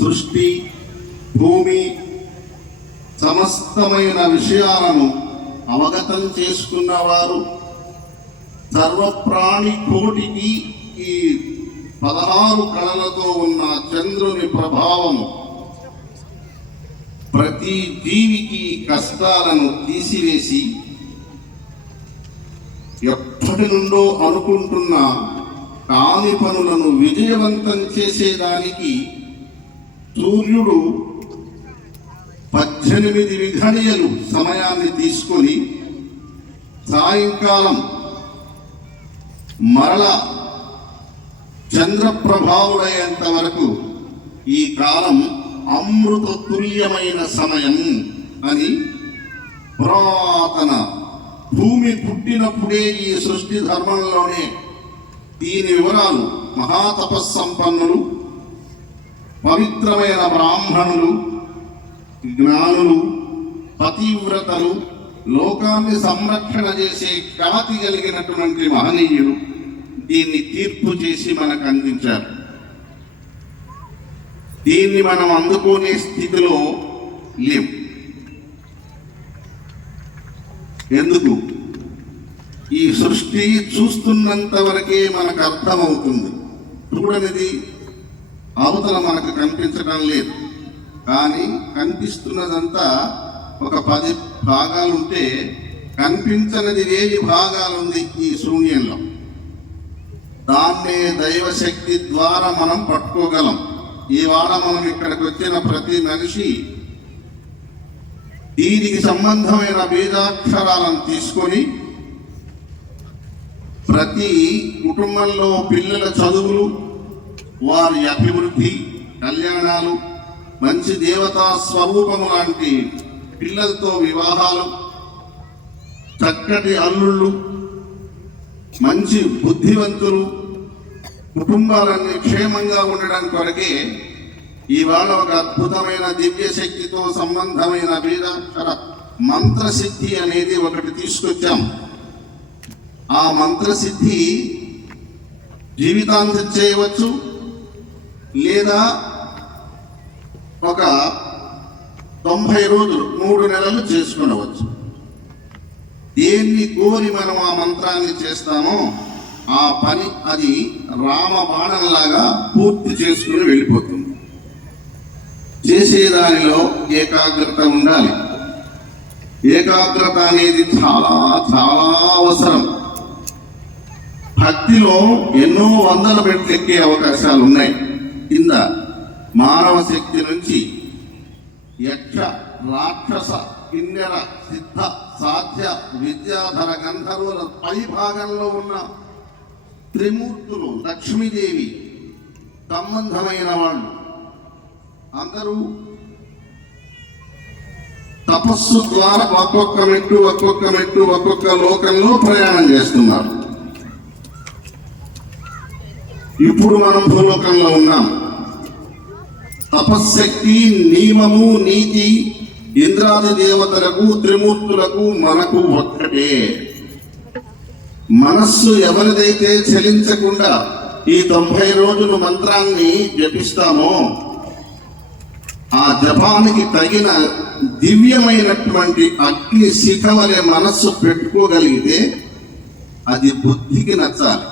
సృష్టి, భూమి, సమస్తమైన విషయాలను అవగతం చేసుకున్నవారు, సర్వప్రాణి కోటికి ఈ 16 కళలతో ఉన్న చంద్రుని ప్రభావము ప్రతి జీవికి కష్టాలను తీసివేసి ఎప్పటి నుండో అనుకుంటున్న కాని పనులను విజయవంతం చేసేదానికి సూర్యుడు 18 విఘడియలు సమయాన్ని తీసుకొని సాయంకాలం మరల చంద్రప్రభావుడయ్యేంత వరకు ఈ కాలం అమృత తుల్యమైన సమయం అని పురాతన భూమి పుట్టినప్పుడే ఈ సృష్టి ధర్మంలోనే దీని వివరాలు మహాతపస్సంపన్నులు, పవిత్రమైన బ్రాహ్మణులు, జ్ఞానులు, పతివ్రతలు, లోకాన్ని సంరక్షణ చేసే ఖ్యాతి కలిగినటువంటి మహనీయులు దీన్ని తీర్పు చేసి మనకు అందించారు. దీన్ని మనం అందుకునే స్థితిలో లేం. ఎందుకు? ఈ సృష్టి చూస్తున్నంత వరకే మనకు అర్థమవుతుంది. చూడనిది అవతల మనకు కనిపించడం లేదు. కానీ కనిపిస్తున్నదంతా ఒక 10 భాగాలుంటే కనిపించనిది 1000 భాగాలుంది ఈ శూన్యంలో. దాన్నే దైవశక్తి ద్వారా మనం పట్టుకోగలం. ఇవాళ మనం ఇక్కడికి వచ్చిన ప్రతి మనిషి దీనికి సంబంధమైన బీజాక్షరాలను తీసుకొని ప్రతి కుటుంబంలో పిల్లల చదువులు, వారి అభివృద్ధి, కళ్యాణాలు, మంచి దేవతా స్వరూపము లాంటి పిల్లలతో వివాహాలు, చక్కటి అల్లుళ్ళు, మంచి బుద్ధివంతులు, కుటుంబాలన్నీ క్షేమంగా ఉండడం కొరకే ఇవాళ ఒక అద్భుతమైన దివ్య శక్తితో సంబంధమైన బీజాక్షర మంత్రసిద్ధి అనేది ఒకటి తీసుకొచ్చాం. ఆ మంత్రసిద్ధి జీవితాంతం చేయవచ్చు, లేదా ఒక 90 రోజులు 3 నెలలు చేసుకునవచ్చు. దేన్ని కోరి మనం ఆ మంత్రాన్ని చేస్తామో ఆ పని అది రామబాణంలాగా పూర్తి చేసుకుని వెళ్ళిపోతుంది. చేసేదానిలో ఏకాగ్రత ఉండాలి. ఏకాగ్రత అనేది చాలా చాలా అవసరం. భక్తిలో ఎన్నో వందల మెట్లు ఎక్కే అవకాశాలు ఉన్నాయి. కింద మానవ శక్తి నుంచి యక్ష, రాక్షస, కిన్నెర, సిద్ధ, సాధ్య, విద్యాధర, గంధర్వుల పై భాగంలో ఉన్న త్రిమూర్తులు, లక్ష్మీదేవి సంబంధమైన వాళ్ళు అందరూ తపస్సు ద్వారా ఒక్కొక్క మెట్టు ఒక్కొక్క లోకంలో ప్రయాణం చేస్తున్నారు. ఇప్పుడు మనం భూలోకంలో ఉన్నాం. తపశ్శక్తి, నియమము, నీతి ఇంద్రాది దేవతలకు, త్రిమూర్తులకు మనకు ఒక్కటే. మనస్సు ఎవరిదైతే చలించకుండా ఈ 90 రోజులు మంత్రాన్ని జపిస్తామో ఆ జపానికి తగిన దివ్యమైనటువంటి అగ్ని శిఖ వలె మనస్సు పెట్టుకోగలిగితే అది బుద్ధికి నచ్చాలి.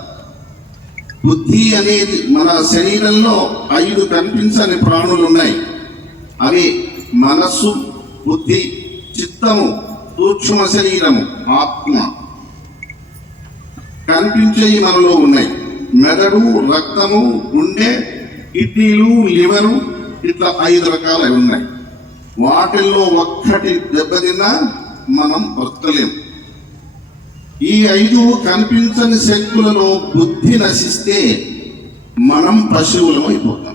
బుద్ధి అనేది మన శరీరంలో 5 కనిపించని ప్రాణులు ఉన్నాయి. అవి మనస్సు, బుద్ధి, చిత్తము, సూక్ష్మ శరీరము, ఆత్మ. కనిపించేవి మనలో ఉన్నాయి. మెదడు, రక్తము, గుండె, కిడ్నీలు, లివరు, ఇట్లా 5 రకాలు ఉన్నాయి. వాటిల్లో ఒక్కటి దెబ్బతిన్నా మనం బ్రతకలేం. ఈ 5 కనిపించని శక్తులలో బుద్ధి నశిస్తే మనం పశువులం అయిపోతాం.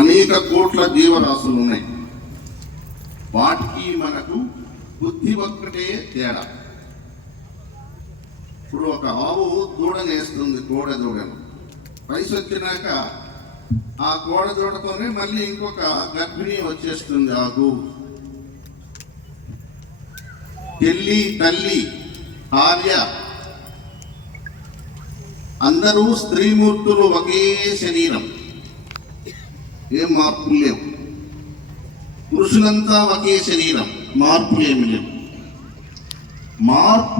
అనేక కోట్ల జీవరాశులు ఉన్నాయి. వాటికి మనకు బుద్ధి ఒక్కటే తేడా. ఇప్పుడు ఒక ఆవు దూడనేస్తుంది, కోడ దూడను. వయసు వచ్చినాక ఆ కోడ దూడతోనే మళ్ళీ ఇంకొక గర్భిణి వచ్చేస్తుంది. ఆ గోవు చెల్లి, తల్లి, భార్య అందరూ స్త్రీమూర్తులు, ఒకే శరీరం, ఏం మార్పులు లేవు. పురుషులంతా ఒకే శరీరం, మార్పులు ఏమి లేవు. మార్పు